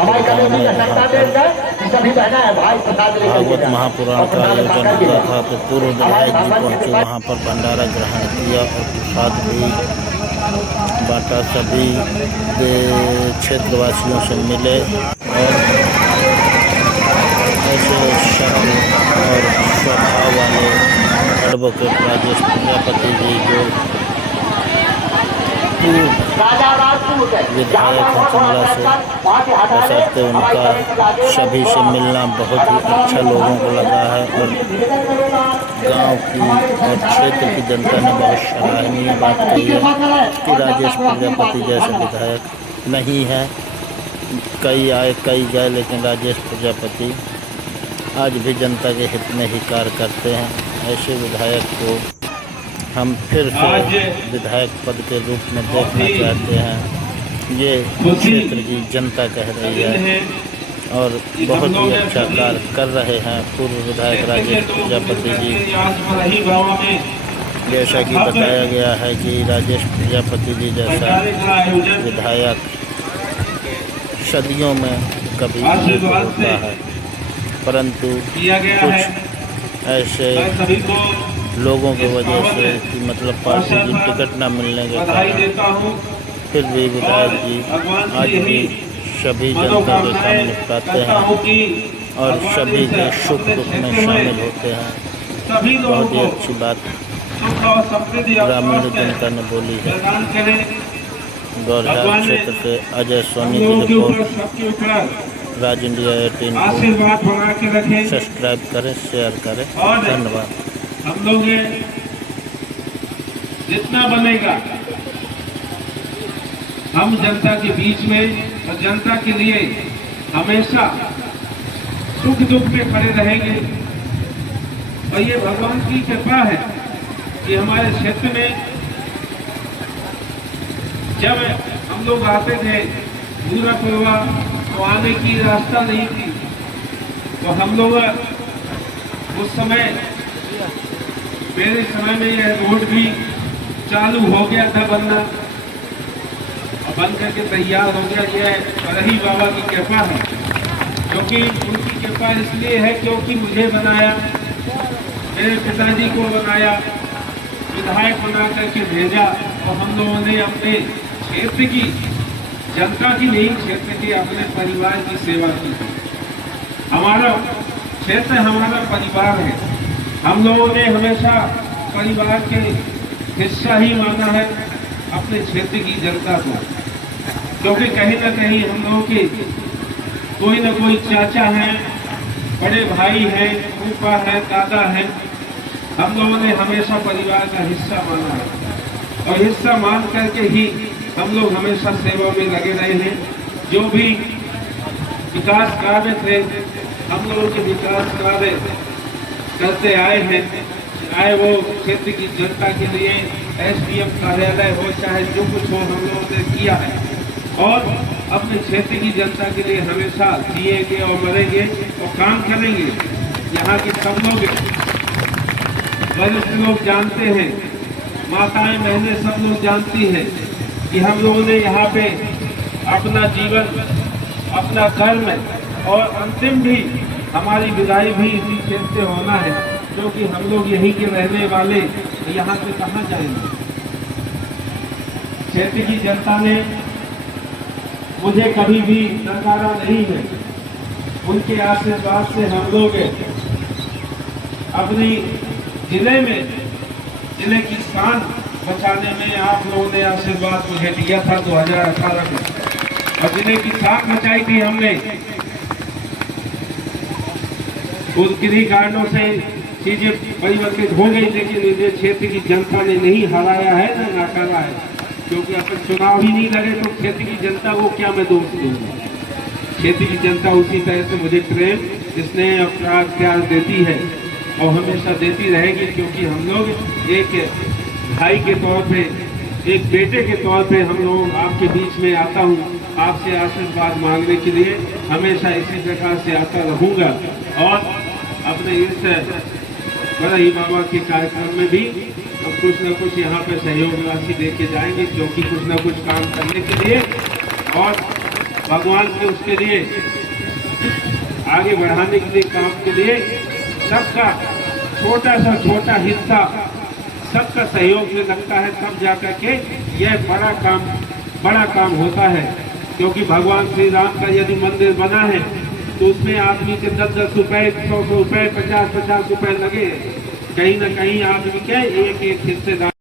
क्षेत्र गाँव में जहाँ पर भागवत महापुराण का आयोजन हुआ था, तो पूर्व विधायक जी पहुँचे वहाँ पर, भंडारा ग्रहण किया और प्रसाद भी बांटा। सभी क्षेत्रवासियों से मिले और ऐसे सरल और स्वभाव वाले एडवोकेट राजेश प्रजापति जी, जो विधायक हैं चंदला से, बशर्ते उनका सभी से मिलना बहुत ही अच्छा लोगों को लगा है और गांव की और क्षेत्र की जनता ने बहुत सराहनीय बात कही है कि राजेश प्रजापति जैसे विधायक नहीं है। कई आए कई गए, लेकिन राजेश प्रजापति आज भी जनता के हित में ही कार्य करते हैं। ऐसे विधायक को हम फिर से विधायक पद के रूप में देखना चाहते हैं। ये क्षेत्र की जनता कह रही है और बहुत ही अच्छा कार्य कर रहे हैं पूर्व विधायक राजेश प्रजापति जी। जैसा कि बताया गया है कि राजेश प्रजापति जी जैसा विधायक सदियों में कभी नहीं होता है, परंतु कुछ ऐसे लोगों की वजह से कि मतलब पार्टी की टिकट न मिलने के कारण फिर भी विधायक जी आज भी सभी जनता के काम निपटाते हैं और सभी के सुख दुख में शामिल होते हैं। बहुत ही अच्छी बात ग्रामीण जनता ने बोली है। गौरहाट क्षेत्र से अजय सोनी की रिपोर्ट। राज इंडिया 18 को सब्सक्राइब करें, शेयर करें। धन्यवाद। हम लोग जितना बनेगा हम जनता के बीच में और जनता के लिए हमेशा सुख दुख में खड़े रहेंगे। और ये भगवान की कृपा है कि हमारे क्षेत्र में जब हम लोग आते थे पूरा पूर्वा तो आने की रास्ता नहीं थी, तो हम लोग उस समय मेरे समय में यह रोड भी चालू हो गया था बनना और बन करके तैयार हो गया। यह रही बाबा की कृपा है, क्योंकि उनकी कृपा इसलिए है क्योंकि मुझे बनाया, मेरे पिताजी को बनाया, विधायक बना करके भेजा और हम लोगों ने अपने क्षेत्र की जनता की नहीं, क्षेत्र के अपने परिवार की सेवा की। हमारा क्षेत्र हमारा परिवार है। हम लोगों ने हमेशा परिवार के हिस्सा ही माना है अपने क्षेत्र की जनता को, क्योंकि कहीं ना कहीं हम लोगों के कोई ना कोई चाचा हैं, बड़े भाई हैं, फूफा है, दादा है। हम लोगों ने हमेशा परिवार का हिस्सा माना है और हिस्सा मान करके ही हम लोग हमेशा सेवा में लगे रहे हैं। जो भी विकास कार्य थे हम लोगों के विकास कार्य करते आए हैं, चाहे वो क्षेत्र की जनता के लिए एसडीएम कार्यालय हो, चाहे जो कुछ हो, हम लोगों ने किया है और अपने क्षेत्र की जनता के लिए हमेशा जिएंगे और मरेंगे और काम करेंगे। यहाँ के सब लोग वरिष्ठ लोग जानते हैं, माताएं बहनें सब लोग जानती हैं कि हम लोगों ने यहाँ पे अपना जीवन, अपना कर्म और अंतिम भी हमारी विदाई भी इसी क्षेत्र से होना है, क्योंकि हम लोग यहीं के रहने वाले, यहाँ से कहाँ जाएंगे। क्षेत्र की जनता ने मुझे कभी भी नकारा नहीं है। उनके आशीर्वाद से हम लोग अपनी जिले में, जिले की शान बचाने में आप लोगों ने आशीर्वाद मुझे दिया था 2018 में, और जिले की शान बचाई थी हमने। किन्हीं कारणों से चीजें परिवर्तित हो गई, लेकिन मुझे क्षेत्र की जनता ने नहीं हराया है न नकारा है, क्योंकि अपन चुनाव ही नहीं लड़े तो क्षेत्र की जनता को क्या मैं दोष दूंगा। क्षेत्र की जनता उसी तरह से मुझे प्रेम, स्नेह और प्यार देती है और हमेशा देती रहेगी, क्योंकि हम लोग एक भाई के तौर पे, एक बेटे के तौर पे हम लोग आपके बीच में आता हूँ आपसे आशीर्वाद मांगने के लिए। हमेशा इसी प्रकार से आता रहूँगा और अपने इस बरही बाबा के कार्यक्रम में भी तो कुछ न कुछ यहाँ पे सहयोग राशि दे के जाएंगे, क्योंकि कुछ न कुछ काम करने के लिए और भगवान के उसके लिए आगे बढ़ाने के लिए काम के लिए सबका छोटा सा छोटा हिस्सा सबका सहयोग में लगता है, तब जाकर के यह बड़ा काम होता है। क्योंकि भगवान श्री राम का यदि मंदिर बना है तो उसमें आदमी के 10-10 रुपए, 100-100 रुपए, 50-50 रुपए लगे, कहीं ना कहीं आदमी के एक हिस्सेदार